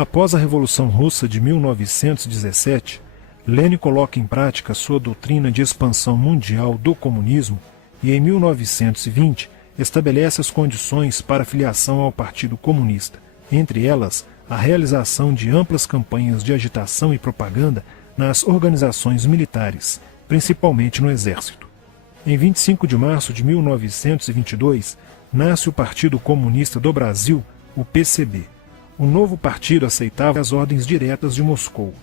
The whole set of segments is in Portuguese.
Após a Revolução Russa de 1917, Lenin coloca em prática sua doutrina de expansão mundial do comunismo e, em 1920, estabelece as condições para a filiação ao Partido Comunista, entre elas a realização de amplas campanhas de agitação e propaganda nas organizações militares, principalmente no Exército. Em 25 de março de 1922, nasce o Partido Comunista do Brasil, o PCB. O novo partido aceitava as ordens diretas de Moscou.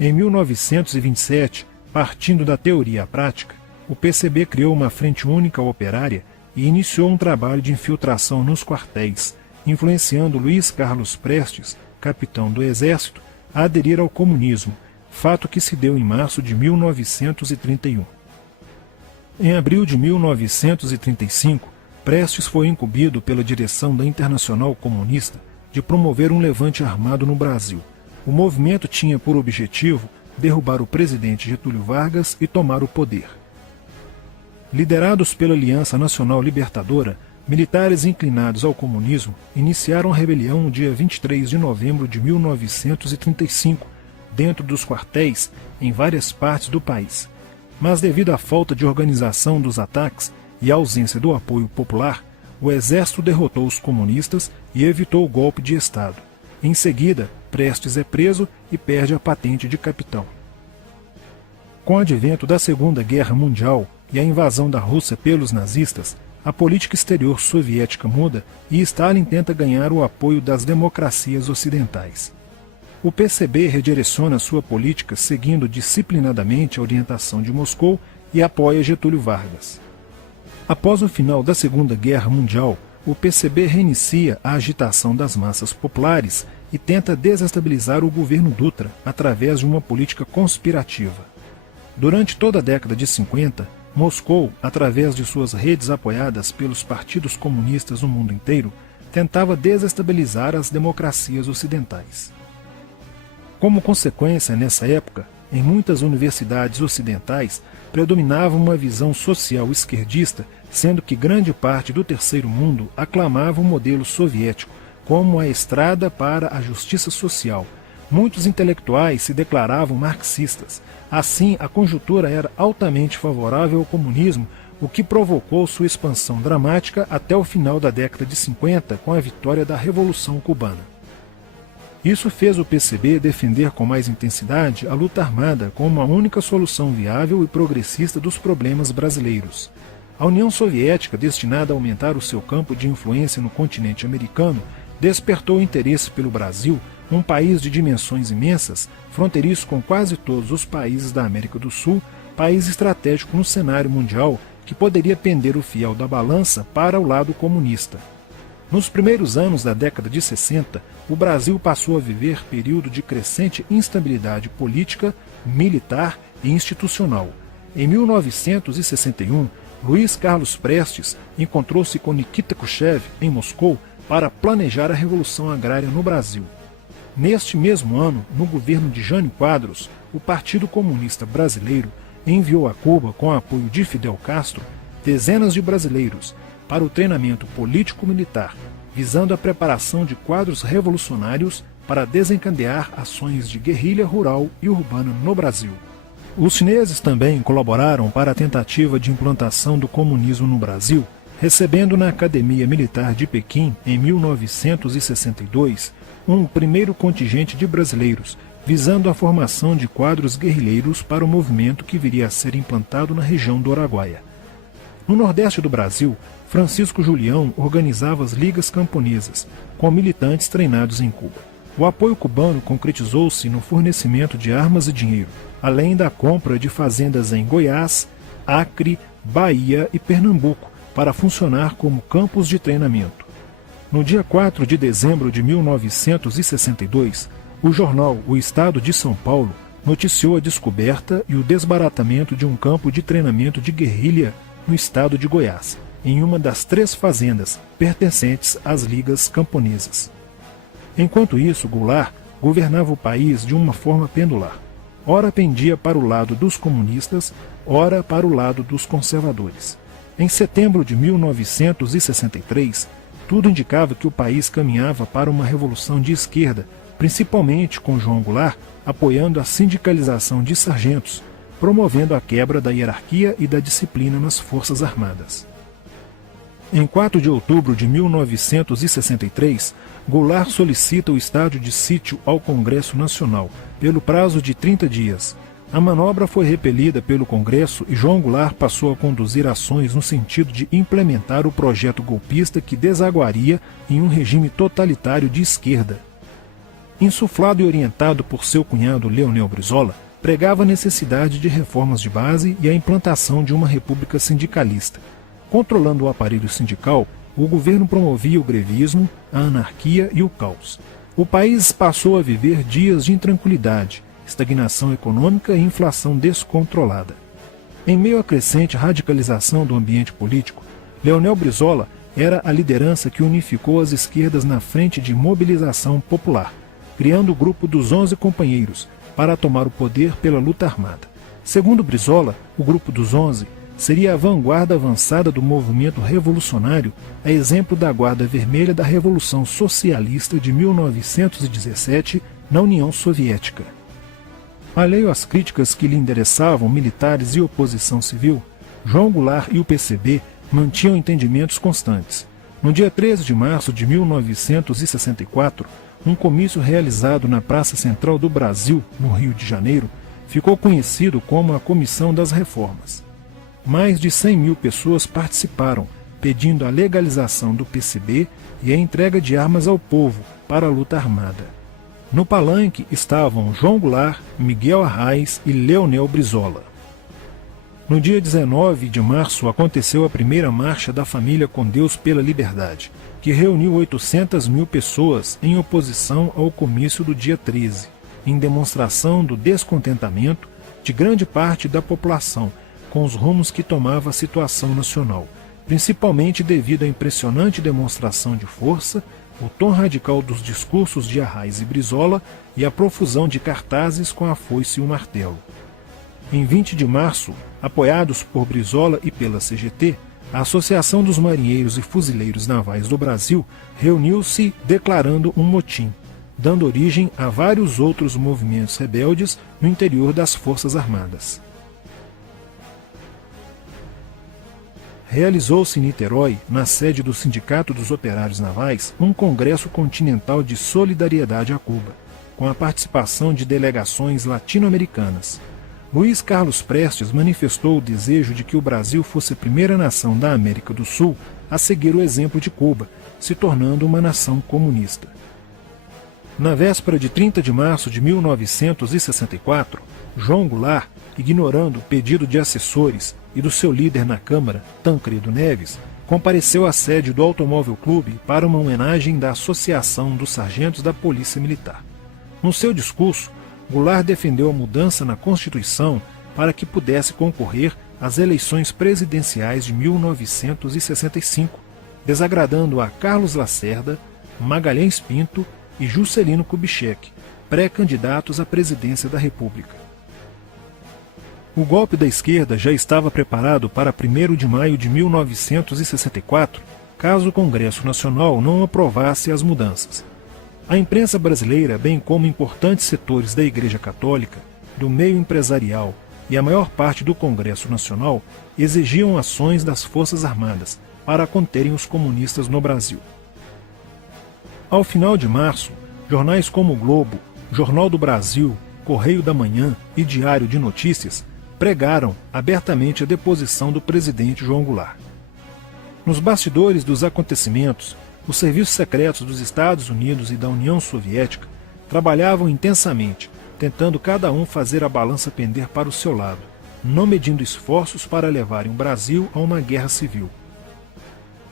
Em 1927, partindo da teoria à prática, o PCB criou uma frente única operária e iniciou um trabalho de infiltração nos quartéis, influenciando Luiz Carlos Prestes, capitão do Exército, a aderir ao comunismo, fato que se deu em março de 1931. Em abril de 1935, Prestes foi incumbido pela direção da Internacional Comunista de promover um levante armado no Brasil. O movimento tinha por objetivo derrubar o presidente Getúlio Vargas e tomar o poder. Liderados pela Aliança Nacional Libertadora, militares inclinados ao comunismo iniciaram a rebelião no dia 23 de novembro de 1935, dentro dos quartéis em várias partes do país. Mas devido à falta de organização dos ataques e à ausência do apoio popular, o exército derrotou os comunistas e evitou o golpe de Estado. Em seguida, Prestes é preso e perde a patente de capitão. Com o advento da Segunda Guerra Mundial e a invasão da Rússia pelos nazistas, a política exterior soviética muda e Stalin tenta ganhar o apoio das democracias ocidentais. O PCB redireciona sua política seguindo disciplinadamente a orientação de Moscou e apoia Getúlio Vargas. Após o final da Segunda Guerra Mundial, o PCB reinicia a agitação das massas populares e tenta desestabilizar o governo Dutra através de uma política conspirativa. Durante toda a década de 50, Moscou, através de suas redes apoiadas pelos partidos comunistas no mundo inteiro, tentava desestabilizar as democracias ocidentais. Como consequência, nessa época, em muitas universidades ocidentais, predominava uma visão social esquerdista, sendo que grande parte do terceiro mundo aclamava o modelo soviético como a estrada para a justiça social. Muitos intelectuais se declaravam marxistas. Assim, a conjuntura era altamente favorável ao comunismo, o que provocou sua expansão dramática até o final da década de 50, com a vitória da Revolução Cubana. Isso fez o PCB defender com mais intensidade a luta armada como a única solução viável e progressista dos problemas brasileiros. A União Soviética, destinada a aumentar o seu campo de influência no continente americano, despertou interesse pelo Brasil, um país de dimensões imensas, fronteiriço com quase todos os países da América do Sul, país estratégico no cenário mundial que poderia pender o fiel da balança para o lado comunista. Nos primeiros anos da década de 60, o Brasil passou a viver período de crescente instabilidade política, militar e institucional. Em 1961, Luiz Carlos Prestes encontrou-se com Nikita Khrushchev em Moscou para planejar a Revolução Agrária no Brasil. Neste mesmo ano, no governo de Jânio Quadros, o Partido Comunista Brasileiro enviou a Cuba, com o apoio de Fidel Castro, dezenas de brasileiros para o treinamento político-militar, visando a preparação de quadros revolucionários para desencadear ações de guerrilha rural e urbana no Brasil. Os chineses também colaboraram para a tentativa de implantação do comunismo no Brasil, recebendo na Academia Militar de Pequim, em 1962, um primeiro contingente de brasileiros, visando a formação de quadros guerrilheiros para o movimento que viria a ser implantado na região do Araguaia. No nordeste do Brasil, Francisco Julião organizava as ligas camponesas, com militantes treinados em Cuba. O apoio cubano concretizou-se no fornecimento de armas e dinheiro, além da compra de fazendas em Goiás, Acre, Bahia e Pernambuco, para funcionar como campos de treinamento. No dia 4 de dezembro de 1962, o jornal O Estado de São Paulo noticiou a descoberta e o desbaratamento de um campo de treinamento de guerrilha no estado de Goiás, em uma das 3 fazendas pertencentes às ligas camponesas. Enquanto isso, Goulart governava o país de uma forma pendular. Ora pendia para o lado dos comunistas, ora para o lado dos conservadores. Em setembro de 1963, tudo indicava que o país caminhava para uma revolução de esquerda, principalmente com João Goulart apoiando a sindicalização de sargentos, promovendo a quebra da hierarquia e da disciplina nas Forças Armadas. Em 4 de outubro de 1963, Goulart solicita o estado de sítio ao Congresso Nacional, pelo prazo de 30 dias. A manobra foi repelida pelo Congresso e João Goulart passou a conduzir ações no sentido de implementar o projeto golpista que desaguaria em um regime totalitário de esquerda. Insuflado e orientado por seu cunhado Leonel Brizola, pregava a necessidade de reformas de base e a implantação de uma república sindicalista. Controlando o aparelho sindical, o governo promovia o grevismo, a anarquia e o caos. O país passou a viver dias de intranquilidade, estagnação econômica e inflação descontrolada. Em meio à crescente radicalização do ambiente político, Leonel Brizola era a liderança que unificou as esquerdas na frente de mobilização popular, criando o grupo dos 11 companheiros para tomar o poder pela luta armada. Segundo Brizola, o grupo dos 11 seria a vanguarda avançada do movimento revolucionário, a exemplo da Guarda Vermelha da Revolução Socialista de 1917 na União Soviética. Alheio às críticas que lhe endereçavam militares e oposição civil, João Goulart e o PCB mantinham entendimentos constantes. No dia 13 de março de 1964, um comício realizado na Praça Central do Brasil, no Rio de Janeiro, ficou conhecido como a Comissão das Reformas. Mais de 100 mil pessoas participaram, pedindo a legalização do PCB e a entrega de armas ao povo para a luta armada. No palanque estavam João Goulart, Miguel Arraes e Leonel Brizola. No dia 19 de março aconteceu a primeira Marcha da Família com Deus pela Liberdade, que reuniu 800 mil pessoas em oposição ao comício do dia 13, em demonstração do descontentamento de grande parte da população com os rumos que tomava a situação nacional, principalmente devido à impressionante demonstração de força, o tom radical dos discursos de Arraes e Brizola e a profusão de cartazes com a foice e o martelo. Em 20 de março, apoiados por Brizola e pela CGT, a Associação dos Marinheiros e Fuzileiros Navais do Brasil reuniu-se declarando um motim, dando origem a vários outros movimentos rebeldes no interior das Forças Armadas. Realizou-se em Niterói, na sede do Sindicato dos Operários Navais, um congresso continental de solidariedade a Cuba, com a participação de delegações latino-americanas. Luiz Carlos Prestes manifestou o desejo de que o Brasil fosse a primeira nação da América do Sul a seguir o exemplo de Cuba, se tornando uma nação comunista. Na véspera de 30 de março de 1964, João Goulart, ignorando o pedido de assessores e do seu líder na Câmara, Tancredo Neves, compareceu à sede do Automóvel Clube para uma homenagem da Associação dos Sargentos da Polícia Militar. No seu discurso, Goulart defendeu a mudança na Constituição para que pudesse concorrer às eleições presidenciais de 1965, desagradando a Carlos Lacerda, Magalhães Pinto e Juscelino Kubitschek, pré-candidatos à presidência da República. O golpe da esquerda já estava preparado para 1º de maio de 1964, caso o Congresso Nacional não aprovasse as mudanças. A imprensa brasileira, bem como importantes setores da Igreja Católica, do meio empresarial e a maior parte do Congresso Nacional, exigiam ações das Forças Armadas para conterem os comunistas no Brasil. Ao final de março, jornais como o Globo, Jornal do Brasil, Correio da Manhã e Diário de Notícias pregaram abertamente a deposição do presidente João Goulart. Nos bastidores dos acontecimentos, os serviços secretos dos Estados Unidos e da União Soviética trabalhavam intensamente, tentando cada um fazer a balança pender para o seu lado, não medindo esforços para levarem o Brasil a uma guerra civil.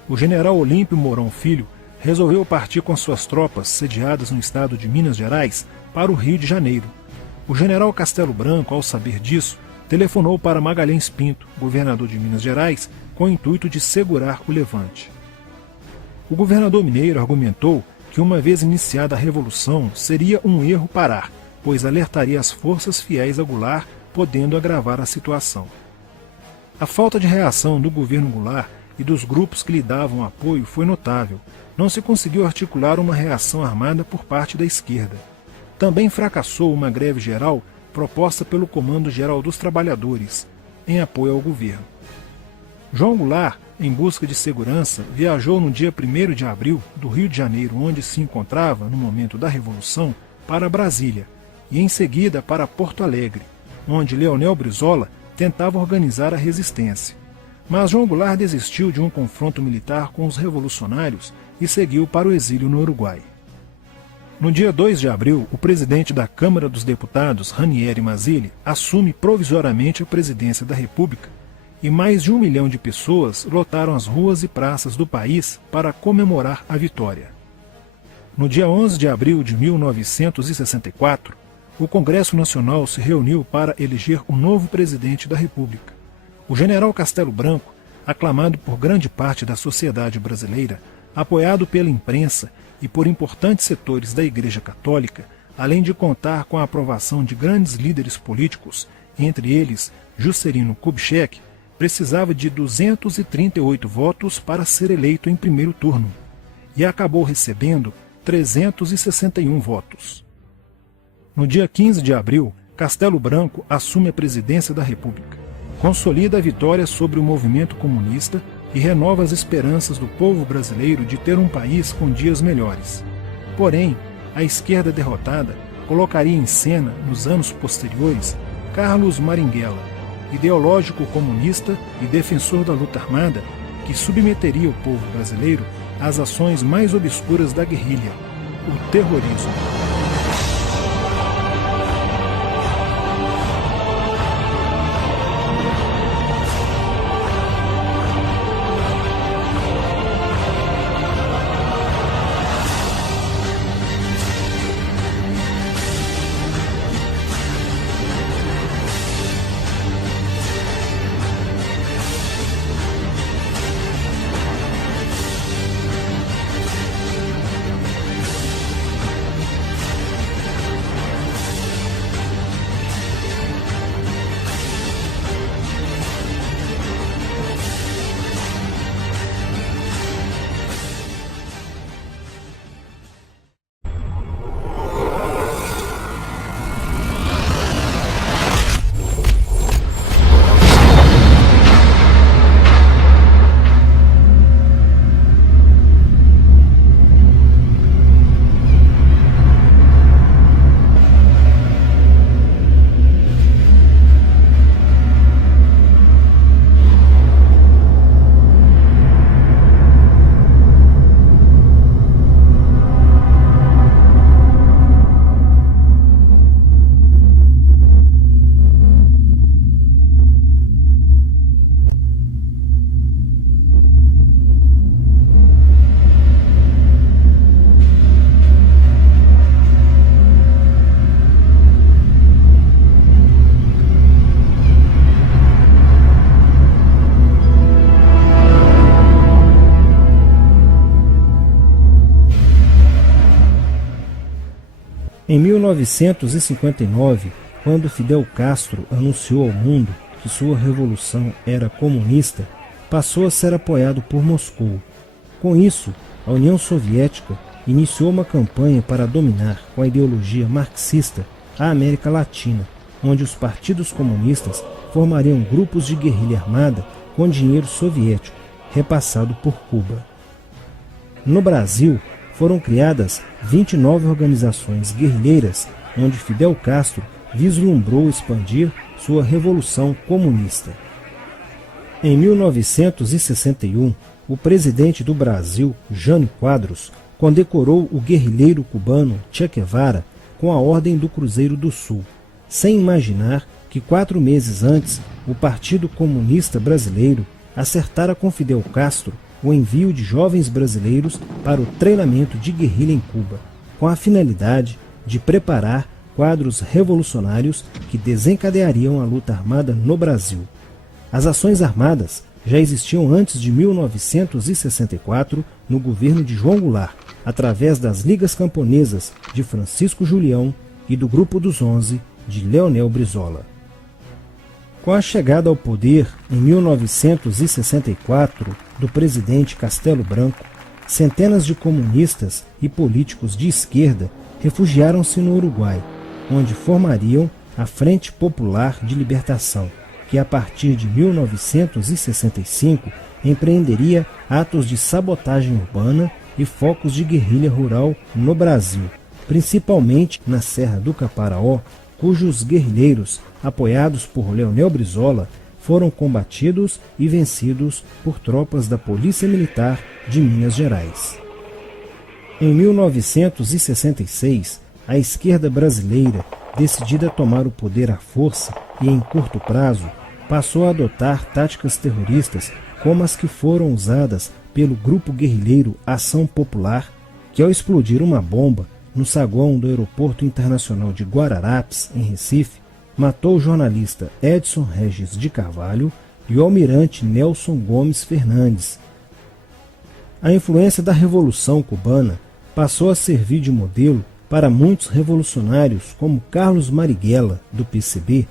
O general Olímpio Mourão Filho resolveu partir com suas tropas sediadas no estado de Minas Gerais para o Rio de Janeiro. O general Castelo Branco, ao saber disso, telefonou para Magalhães Pinto, governador de Minas Gerais, com o intuito de segurar o levante. O governador mineiro argumentou que, uma vez iniciada a revolução, seria um erro parar, pois alertaria as forças fiéis a Goulart, podendo agravar a situação. A falta de reação do governo Goulart e dos grupos que lhe davam apoio foi notável. Não se conseguiu articular uma reação armada por parte da esquerda. também fracassou uma greve geral proposta pelo Comando Geral dos Trabalhadores, em apoio ao governo. João Goulart, em busca de segurança, viajou no dia 1º de abril do Rio de Janeiro, onde se encontrava no momento da Revolução, para Brasília, e em seguida para Porto Alegre, onde Leonel Brizola tentava organizar a resistência. Mas João Goulart desistiu de um confronto militar com os revolucionários e seguiu para o exílio no Uruguai. No dia 2 de abril, o presidente da Câmara dos Deputados, Ranieri Mazzilli, assume provisoriamente a presidência da República e mais de 1 milhão de pessoas lotaram as ruas e praças do país para comemorar a vitória. No dia 11 de abril de 1964, o Congresso Nacional se reuniu para eleger o novo presidente da República. O general Castelo Branco, aclamado por grande parte da sociedade brasileira, apoiado pela imprensa e por importantes setores da Igreja Católica, além de contar com a aprovação de grandes líderes políticos, entre eles Juscelino Kubitschek, precisava de 238 votos para ser eleito em primeiro turno, e acabou recebendo 361 votos. No dia 15 de abril, Castelo Branco assume a presidência da República, consolida a vitória sobre o movimento comunista e renova as esperanças do povo brasileiro de ter um país com dias melhores. Porém, a esquerda derrotada colocaria em cena, nos anos posteriores, Carlos Marighella, ideológico comunista e defensor da luta armada, que submeteria o povo brasileiro às ações mais obscuras da guerrilha, o terrorismo. Em 1959, quando Fidel Castro anunciou ao mundo que sua revolução era comunista, passou a ser apoiado por Moscou. Com isso, a União Soviética iniciou uma campanha para dominar com a ideologia marxista a América Latina, onde os partidos comunistas formariam grupos de guerrilha armada com dinheiro soviético, repassado por Cuba. No Brasil, foram criadas 29 organizações guerrilheiras, onde Fidel Castro vislumbrou expandir sua revolução comunista. Em 1961, o presidente do Brasil, Jânio Quadros, condecorou o guerrilheiro cubano Che Guevara com a Ordem do Cruzeiro do Sul, sem imaginar que 4 meses antes o Partido Comunista Brasileiro acertara com Fidel Castro o envio de jovens brasileiros para o treinamento de guerrilha em Cuba, com a finalidade de preparar quadros revolucionários que desencadeariam a luta armada no Brasil. As ações armadas já existiam antes de 1964 no governo de João Goulart, através das Ligas Camponesas de Francisco Julião e do Grupo dos 11 de Leonel Brizola. Com a chegada ao poder, em 1964, do presidente Castelo Branco, centenas de comunistas e políticos de esquerda refugiaram-se no Uruguai, onde formariam a Frente Popular de Libertação, que a partir de 1965 empreenderia atos de sabotagem urbana e focos de guerrilha rural no Brasil, principalmente na Serra do Caparaó, cujos guerrilheiros, apoiados por Leonel Brizola, foram combatidos e vencidos por tropas da Polícia Militar de Minas Gerais. Em 1966, a esquerda brasileira, decidida a tomar o poder à força e em curto prazo, passou a adotar táticas terroristas como as que foram usadas pelo grupo guerrilheiro Ação Popular, que ao explodir uma bomba no saguão do Aeroporto Internacional de Guararapes, em Recife, matou o jornalista Edson Regis de Carvalho e o almirante Nelson Gomes Fernandes. A influência da Revolução Cubana passou a servir de modelo para muitos revolucionários como Carlos Marighella, do PCB,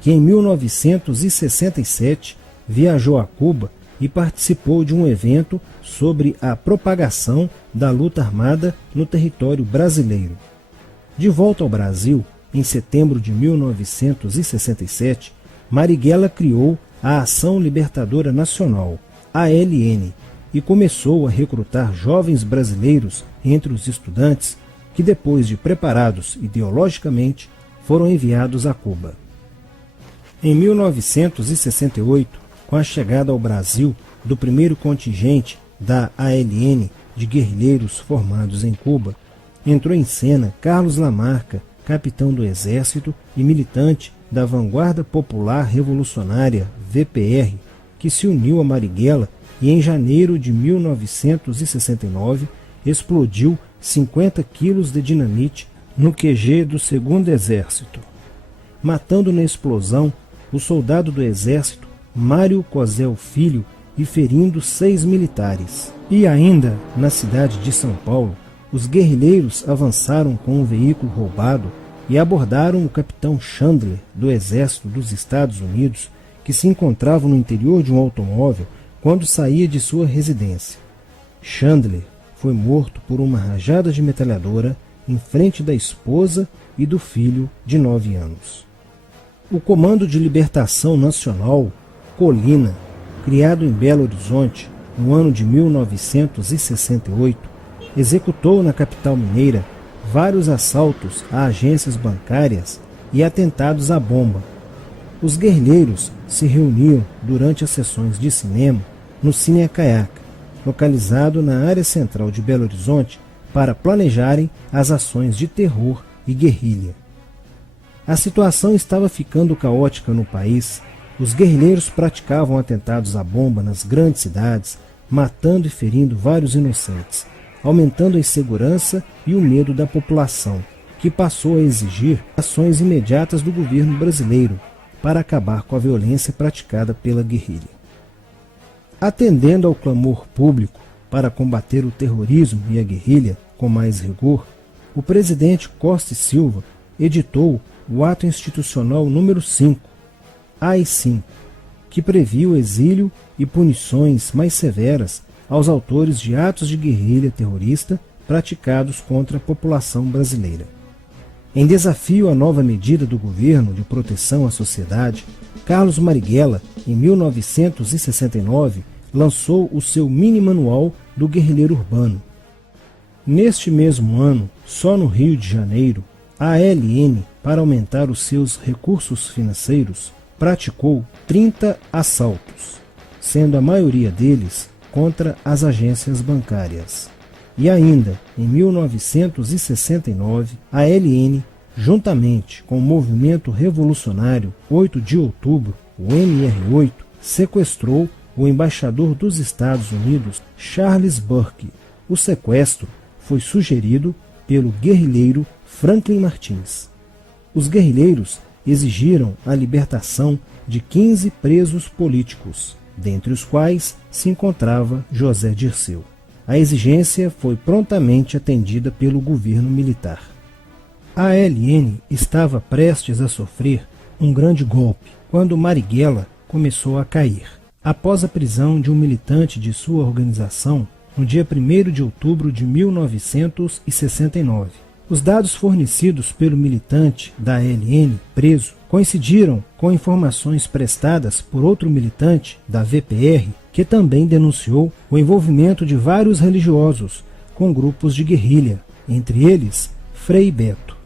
que em 1967 viajou a Cuba e participou de um evento sobre a propagação da luta armada no território brasileiro. De volta ao Brasil, em setembro de 1967, Marighella criou a Ação Libertadora Nacional, ALN, e começou a recrutar jovens brasileiros entre os estudantes que, depois de preparados ideologicamente, foram enviados a Cuba. Em 1968, com a chegada ao Brasil do primeiro contingente da ALN de guerrilheiros formados em Cuba, entrou em cena Carlos Lamarca, capitão do Exército e militante da Vanguarda Popular Revolucionária, VPR, que se uniu a Marighella e em janeiro de 1969 explodiu 50 quilos de dinamite no QG do 2º Exército, matando na explosão o soldado do Exército Mário Cosel Filho e ferindo 6 militares. E ainda, na cidade de São Paulo, os guerrilheiros avançaram com um veículo roubado e abordaram o capitão Chandler, do Exército dos Estados Unidos, que se encontrava no interior de um automóvel quando saía de sua residência. Chandler foi morto por uma rajada de metralhadora em frente da esposa e do filho de 9 anos. O Comando de Libertação Nacional, Colina, criado em Belo Horizonte no ano de 1968, executou na capital mineira vários assaltos a agências bancárias e atentados à bomba. Os guerrilheiros se reuniam durante as sessões de cinema no Cine Caiaca, localizado na área central de Belo Horizonte, para planejarem as ações de terror e guerrilha. A situação estava ficando caótica no país. Os guerrilheiros praticavam atentados à bomba nas grandes cidades, matando e ferindo vários inocentes, aumentando a insegurança e o medo da população, que passou a exigir ações imediatas do governo brasileiro para acabar com a violência praticada pela guerrilha. Atendendo ao clamor público para combater o terrorismo e a guerrilha com mais rigor, o presidente Costa e Silva editou o Ato Institucional número 5, AI-5, que previa o exílio e punições mais severas aos autores de atos de guerrilha terrorista praticados contra a população brasileira. Em desafio à nova medida do governo de proteção à sociedade, Carlos Marighella, em 1969, lançou o seu mini-manual do guerrilheiro urbano. Neste mesmo ano, só no Rio de Janeiro, a ALN, para aumentar os seus recursos financeiros, praticou 30 assaltos, sendo a maioria deles contra as agências bancárias. E ainda, em 1969, a ALN, juntamente com o movimento revolucionário 8 de outubro, o MR8, sequestrou o embaixador dos Estados Unidos, Charles Burke. O sequestro foi sugerido pelo guerrilheiro Franklin Martins. Os guerrilheiros exigiram a libertação de 15 presos políticos, dentre os quais se encontrava José Dirceu. A exigência foi prontamente atendida pelo governo militar. A ALN estava prestes a sofrer um grande golpe quando Marighella começou a cair. Após a prisão de um militante de sua organização, no dia 1º de outubro de 1969, Os dados fornecidos pelo militante da ALN preso coincidiram com informações prestadas por outro militante da VPR, que também denunciou o envolvimento de vários religiosos com grupos de guerrilha, entre eles Frei Beto.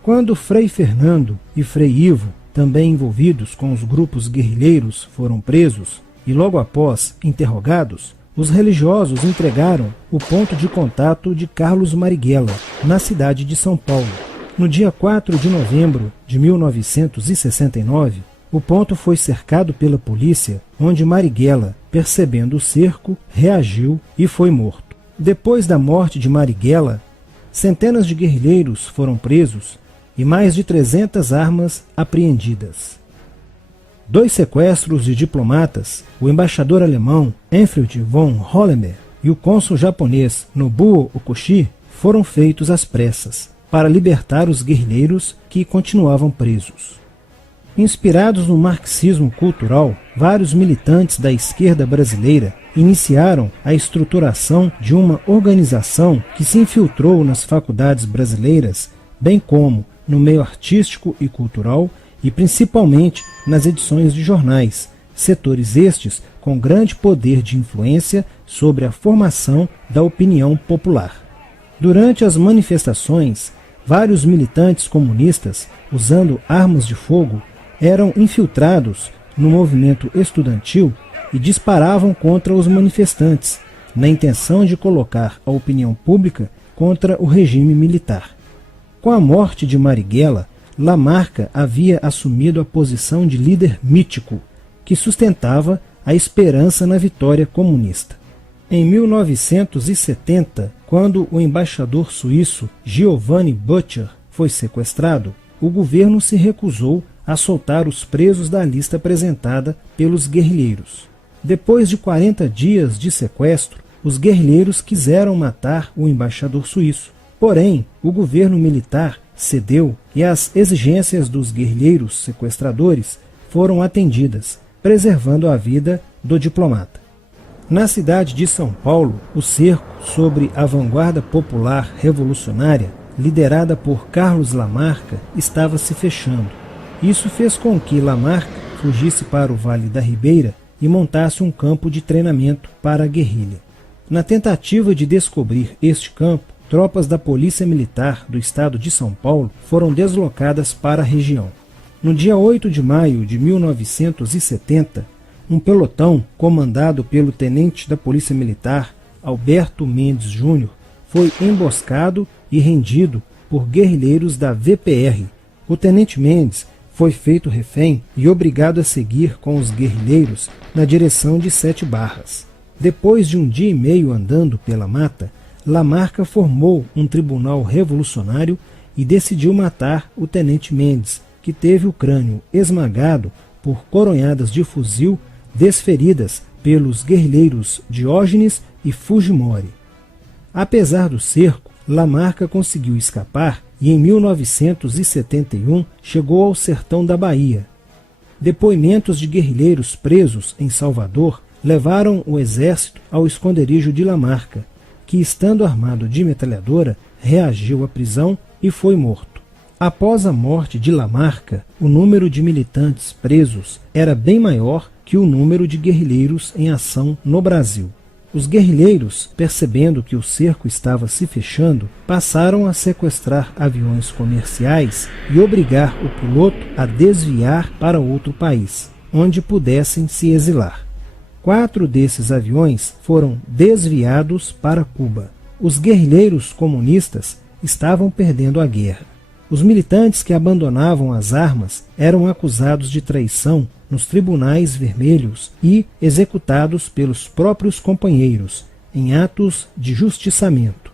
Quando Frei Fernando e Frei Ivo, também envolvidos com os grupos guerrilheiros, foram presos e logo após interrogados, os religiosos entregaram o ponto de contato de Carlos Marighella, na cidade de São Paulo. No dia 4 de novembro de 1969, o ponto foi cercado pela polícia, onde Marighella, percebendo o cerco, reagiu e foi morto. Depois da morte de Marighella, centenas de guerrilheiros foram presos e mais de 300 armas apreendidas. 2 sequestros de diplomatas, o embaixador alemão Enfield von Hollemer e o cônsul japonês Nobuo Okushi, foram feitos às pressas, para libertar os guerrilheiros que continuavam presos. Inspirados no marxismo cultural, vários militantes da esquerda brasileira iniciaram a estruturação de uma organização que se infiltrou nas faculdades brasileiras, bem como no meio artístico e cultural, e principalmente nas edições de jornais, setores estes com grande poder de influência sobre a formação da opinião popular. Durante as manifestações, vários militantes comunistas, usando armas de fogo, eram infiltrados no movimento estudantil e disparavam contra os manifestantes, na intenção de colocar a opinião pública contra o regime militar. Com a morte de Marighella, Lamarca havia assumido a posição de líder mítico, que sustentava a esperança na vitória comunista. Em 1970, quando o embaixador suíço Giovanni Butcher foi sequestrado, o governo se recusou a soltar os presos da lista apresentada pelos guerrilheiros. Depois de 40 dias de sequestro, os guerrilheiros quiseram matar o embaixador suíço. Porém, o governo militar cedeu e as exigências dos guerrilheiros sequestradores foram atendidas, preservando a vida do diplomata. Na cidade de São Paulo, o cerco sobre a vanguarda popular revolucionária, liderada por Carlos Lamarca, estava se fechando. Isso fez com que Lamarca fugisse para o Vale da Ribeira e montasse um campo de treinamento para a guerrilha. Na tentativa de descobrir este campo, tropas da Polícia Militar do estado de São Paulo foram deslocadas para a região. No dia 8 de maio de 1970, um pelotão comandado pelo tenente da Polícia Militar, Alberto Mendes Júnior, foi emboscado e rendido por guerrilheiros da VPR. O tenente Mendes foi feito refém e obrigado a seguir com os guerrilheiros na direção de 7 Barras. Depois de um dia e meio andando pela mata, Lamarca formou um tribunal revolucionário e decidiu matar o tenente Mendes, que teve o crânio esmagado por coronhadas de fuzil desferidas pelos guerrilheiros Diógenes e Fujimori. Apesar do cerco, Lamarca conseguiu escapar e em 1971 chegou ao sertão da Bahia. Depoimentos de guerrilheiros presos em Salvador levaram o exército ao esconderijo de Lamarca, que, estando armado de metralhadora, reagiu à prisão e foi morto. Após a morte de Lamarca, o número de militantes presos era bem maior que o número de guerrilheiros em ação no Brasil. Os guerrilheiros, percebendo que o cerco estava se fechando, passaram a sequestrar aviões comerciais e obrigar o piloto a desviar para outro país, onde pudessem se exilar. 4 desses aviões foram desviados para Cuba. Os guerrilheiros comunistas estavam perdendo a guerra. Os militantes que abandonavam as armas eram acusados de traição nos tribunais vermelhos e executados pelos próprios companheiros, em atos de justiçamento.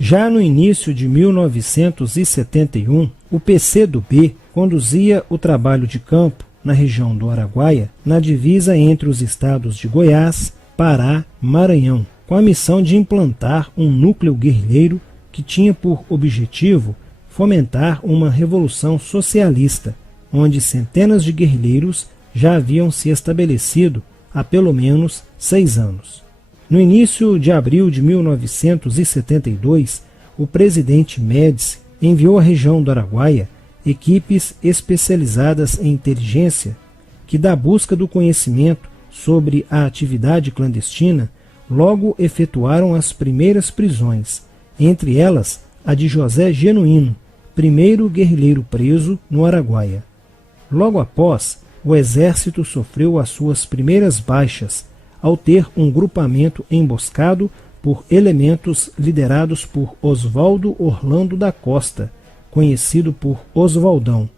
Já no início de 1971, o PCdoB conduzia o trabalho de campo na região do Araguaia, na divisa entre os estados de Goiás, Pará e Maranhão, com a missão de implantar um núcleo guerrilheiro que tinha por objetivo fomentar uma revolução socialista, onde centenas de guerrilheiros já haviam se estabelecido há pelo menos 6 anos. No início de abril de 1972, o presidente Médici enviou à região do Araguaia equipes especializadas em inteligência que, da busca do conhecimento sobre a atividade clandestina, logo efetuaram as primeiras prisões, entre elas a de José Genuíno, primeiro guerrilheiro preso no Araguaia. Logo após, o exército sofreu as suas primeiras baixas, ao ter um grupamento emboscado por elementos liderados por Oswaldo Orlando da Costa, conhecido por Oswaldão.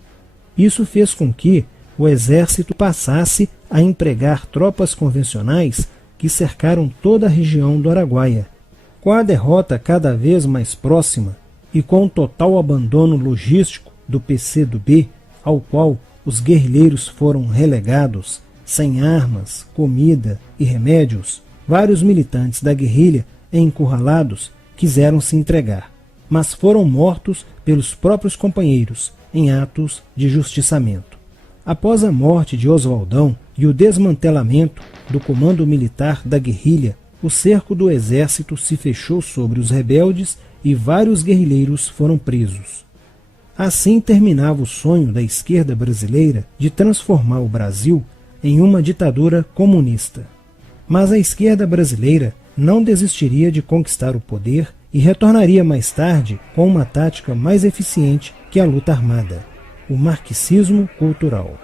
Isso fez com que o exército passasse a empregar tropas convencionais que cercaram toda a região do Araguaia. Com a derrota cada vez mais próxima e com o total abandono logístico do PCdoB, ao qual os guerrilheiros foram relegados, sem armas, comida e remédios, vários militantes da guerrilha encurralados quiseram se entregar, mas foram mortos pelos próprios companheiros em atos de justiçamento. Após a morte de Oswaldão e o desmantelamento do comando militar da guerrilha, o cerco do exército se fechou sobre os rebeldes e vários guerrilheiros foram presos. Assim terminava o sonho da esquerda brasileira de transformar o Brasil em uma ditadura comunista. Mas a esquerda brasileira não desistiria de conquistar o poder e retornaria mais tarde com uma tática mais eficiente que a luta armada: o marxismo cultural.